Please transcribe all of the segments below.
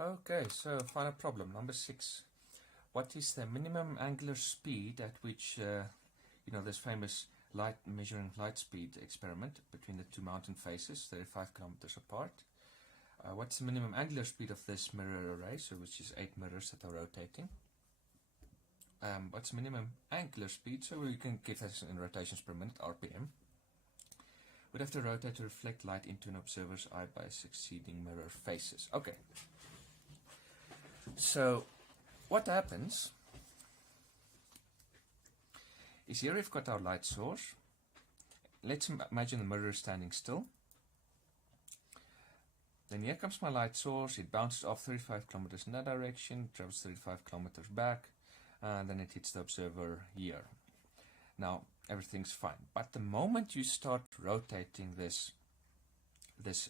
Okay, so final problem, number 6. What is the minimum angular speed at which, this famous measuring light speed experiment between the two mountain faces, 35 kilometers apart. What's the minimum angular speed of this mirror array, so which is 8 mirrors that are rotating? What's the minimum angular speed? So we can give this in rotations per minute, RPM. We'd have to rotate to reflect light into an observer's eye by succeeding mirror faces. Okay. So what happens is here we've got our light source. Let's imagine the mirror is standing still. Then here comes my light source. It bounces off 35 kilometers in that direction, travels 35 kilometers back, and then it hits the observer here. Now everything's fine. But the moment you start rotating this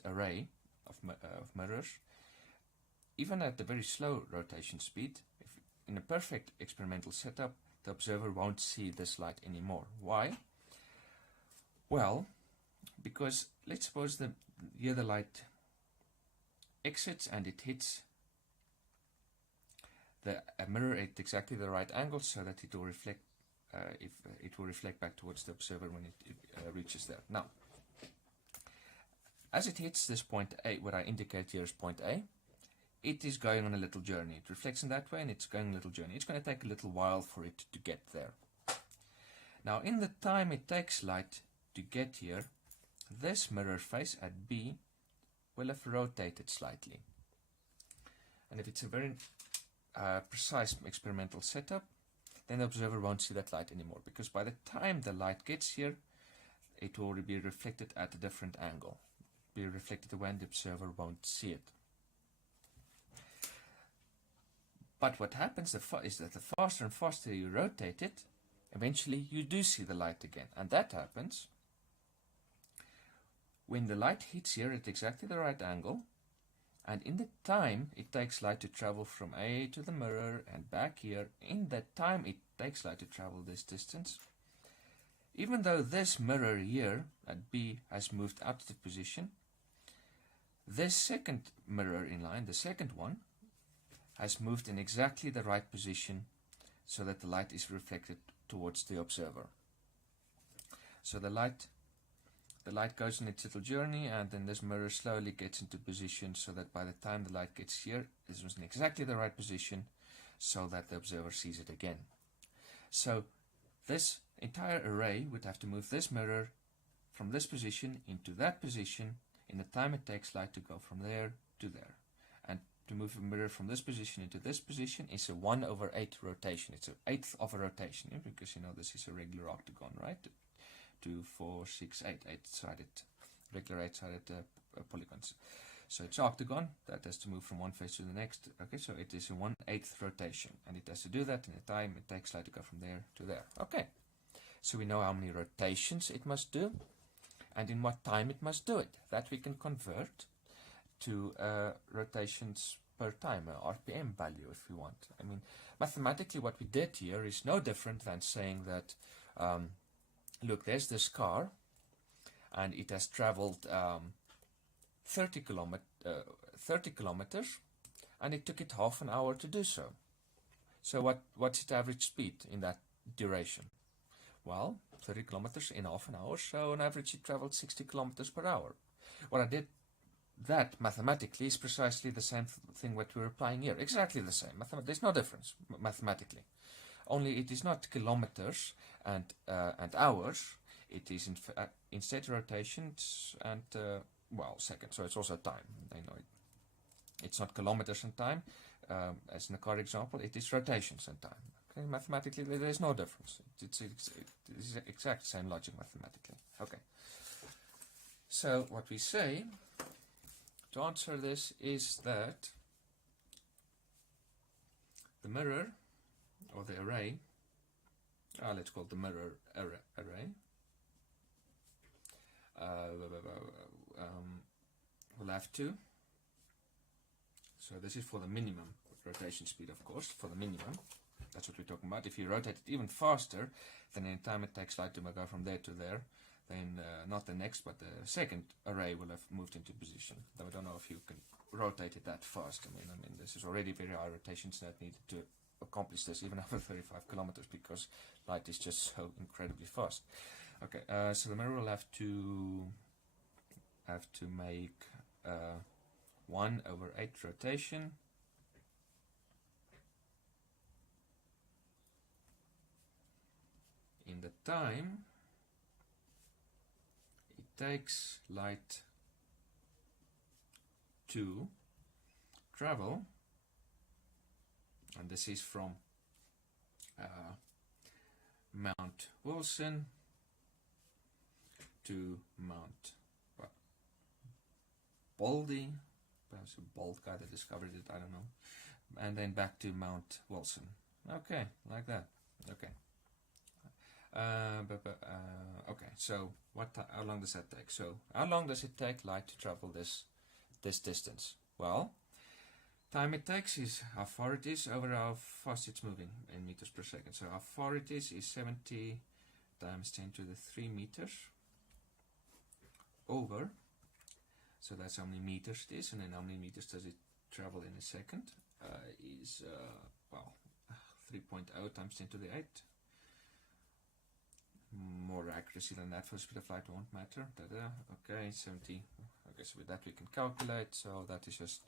array of mirrors, even at the very slow rotation speed, if in a perfect experimental setup, the observer won't see this light anymore. Why? Well, because let's suppose here the light exits and it hits the mirror at exactly the right angle, so that it will reflect. It will reflect back towards the observer when it reaches there. Now, as it hits this point A, what I indicate here is point A, it is going on a little journey. It reflects in that way and it's going a little journey. It's going to take a little while for it to get there. Now, in the time it takes light to get here, this mirror face at B will have rotated slightly. And if it's a very precise experimental setup, then the observer won't see that light anymore, because by the time the light gets here, it will be reflected at a different angle. Be reflected when the observer won't see it. But what happens is that the faster and faster you rotate it, eventually you do see the light again. And that happens when the light hits here at exactly the right angle, and in the time it takes light to travel from A to the mirror and back here, in that time it takes light to travel this distance, even though this mirror here at B has moved out of position, this second mirror in line, the second one, has moved in exactly the right position so that the light is reflected towards the observer. So the light goes on its little journey, and then this mirror slowly gets into position so that by the time the light gets here, this was in exactly the right position so that the observer sees it again. So this entire array would have to move this mirror from this position into that position in the time it takes light to go from there to there. And to move a mirror from this position into this position is a 1/8 rotation. It's an eighth of a rotation, because this is a regular octagon, right? 2, 4, 6, 8, 8-sided, regular 8-sided polygons. So it's an octagon that has to move from one face to the next. Okay, so it is a 1/8 rotation, and it has to do that in the time it takes light to go from there to there. Okay, so we know how many rotations it must do, and in what time it must do it. That we can convert to rotations per time, an RPM value if we want. I mean, mathematically what we did here is no different than saying that look, there's this car, and it has traveled 30 kilometers, and it took it half an hour to do so. So what's its average speed in that duration? Well, 30 kilometers in half an hour, so on average it traveled 60 kilometers per hour. What I did that mathematically is precisely the same thing what we're applying here. Exactly the same. There's no difference mathematically. Only it is not kilometers and hours. It is instead rotations and seconds. So it's also time. It's not kilometers and time, as in the car example. It is rotations and time. Okay, mathematically there is no difference. It's the exact same logic mathematically. Okay. So what we say to answer this is that the mirror, or the array, let's call it the mirror array, we'll have to, so this is for the minimum rotation speed, of course, for the minimum, that's what we're talking about. If you rotate it even faster, then in time it takes light to go from there to there, then not the next, but the second array will have moved into position. Though I don't know if you can rotate it that fast. I mean, this is already very high rotations that needed to accomplish this even over 35 kilometers because light is just so incredibly fast. Okay, so the mirror will have to make 1/8 rotation. In the time it takes light to travel, and this is from Mount Wilson to Mount Baldy, perhaps a bald guy that discovered it, I don't know, and then back to Mount Wilson. Okay, like that. Okay. Okay, so how long does that take? So how long does it take light to travel this distance? Well, time it takes is how far it is over how fast it's moving in meters per second. So how far it is 70 times 10 to the 3 meters over. So that's how many meters it is, and then how many meters does it travel in a second? Is 3.0 times 10 to the 8. More accuracy than that for the speed of light won't matter. Okay, 70. Okay, so with that we can calculate. So that is just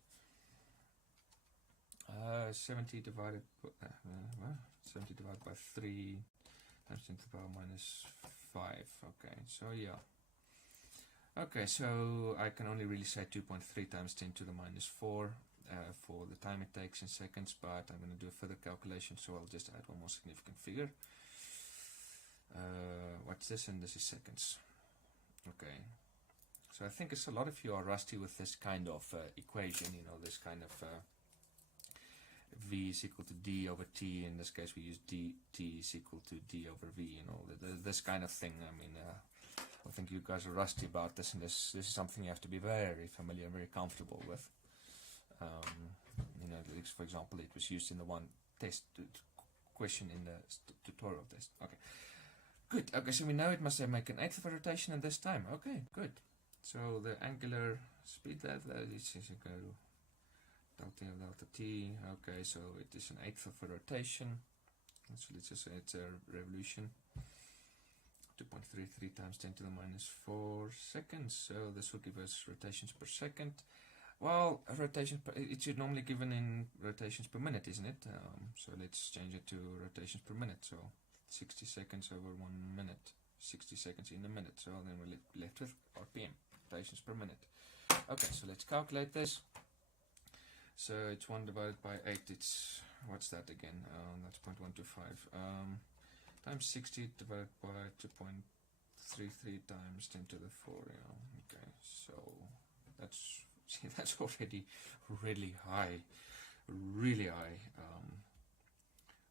70 divided by 3 times 10 to the power minus 5. Okay, so yeah. Okay, so I can only really say 2.3 times 10 to the minus 4 for the time it takes in seconds, but I'm going to do a further calculation, so I'll just add one more significant figure. What's this? And this is seconds. Okay, so I think a lot of you are rusty with this kind of equation, you know, this kind of V is equal to D over T. In this case we use T is equal to D over V, you know, this kind of thing. I mean, I think you guys are rusty about this, and this is something you have to be very familiar and very comfortable with. You know, for example, it was used in the one test question in the tutorial test. Okay, good. Okay, so we know it must make an 1/8 of a rotation at this time. Okay, good. So the angular speed that is equal to delta of delta t. Okay, so it is an 1/8 of a rotation. So let's just say it's a revolution. 2.33 times 10 to the minus 4 seconds. So this will give us rotations per second. Well, it should normally given in rotations per minute, isn't it? So let's change it to rotations per minute. So 60 seconds over 1 minute. 60 seconds in a minute. So then we're left with RPM, rotations per minute. Okay, so let's calculate this. So it's 1 divided by 8. It's, what's that again? That's 0.125. Times 60 divided by 2.33 times 10 to the 4. Yeah. Okay, so that's already really high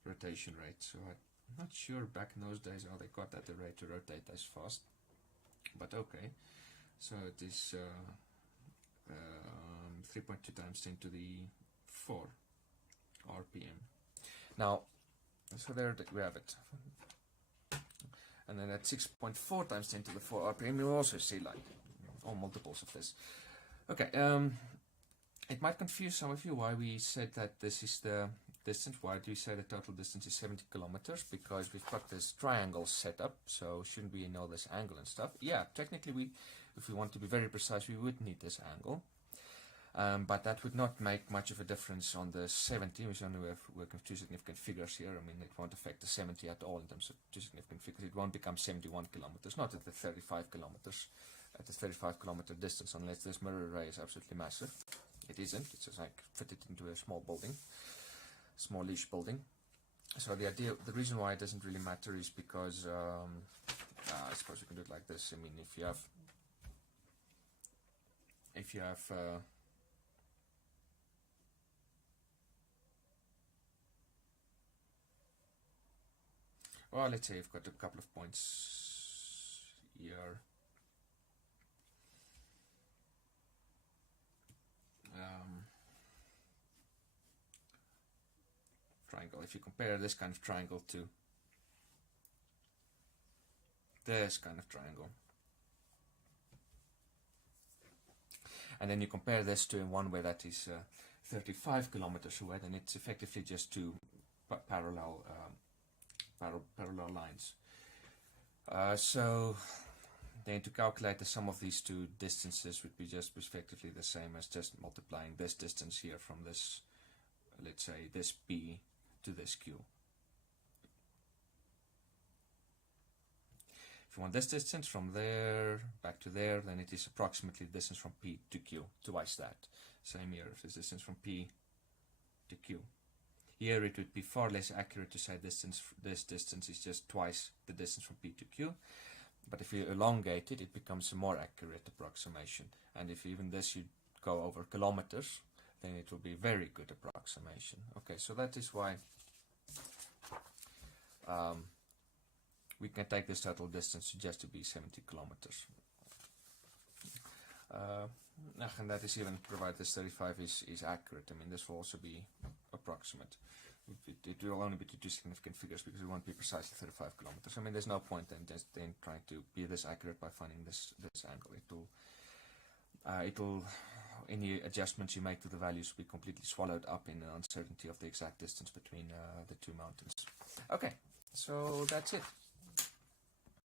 rotation rate. So I'm not sure back in those days how they got that the rate to rotate as fast, but okay. So it is 3.2 times 10 to the 4 RPM. Now, so there we have it. And then at 6.4 times 10 to the 4 RPM, you'll also see like all multiples of this. Okay, it might confuse some of you why we said that this is the distance. Why do we say the total distance is 70 kilometers? Because we've got this triangle set up, so shouldn't we know this angle and stuff? Yeah, technically if we want to be very precise, we would need this angle. But that would not make much of a difference on the 70, which only we're working with two significant figures here. I mean, it won't affect the 70 at all in terms of two significant figures. It won't become 71 kilometers, not at the 35 kilometers, at the 35 kilometer distance, unless this mirror array is absolutely massive. It isn't. It's just like fit it into a small building, small leash building. So the reason why it doesn't really matter is because I suppose we can do it like this. I mean, if you have well, let's say you've got a couple of points here. Triangle. If you compare this kind of triangle to this kind of triangle, and then you compare this to one where that is 35 kilometers away, then it's effectively just two parallel lines. So then to calculate the sum of these two distances would be just effectively the same as just multiplying this distance here from this, let's say, this P to this Q. If you want this distance from there back to there, then it is approximately the distance from P to Q, twice that. Same here, if this distance from P to Q. Here it would be far less accurate to say this distance is just twice the distance from P to Q. But if you elongate it, it becomes a more accurate approximation. And if even this you go over kilometers, then it will be a very good approximation. Okay, so that is why we can take this total distance just to be 70 kilometers. And that is even provided this 35 is accurate. I mean, this will also be approximate. It will only be two significant figures because it won't be precisely 35 kilometers. I mean, there's no point in trying to be this accurate by finding this angle. It'll any adjustments you make to the values will be completely swallowed up in the uncertainty of the exact distance between the two mountains. Okay, so that's it.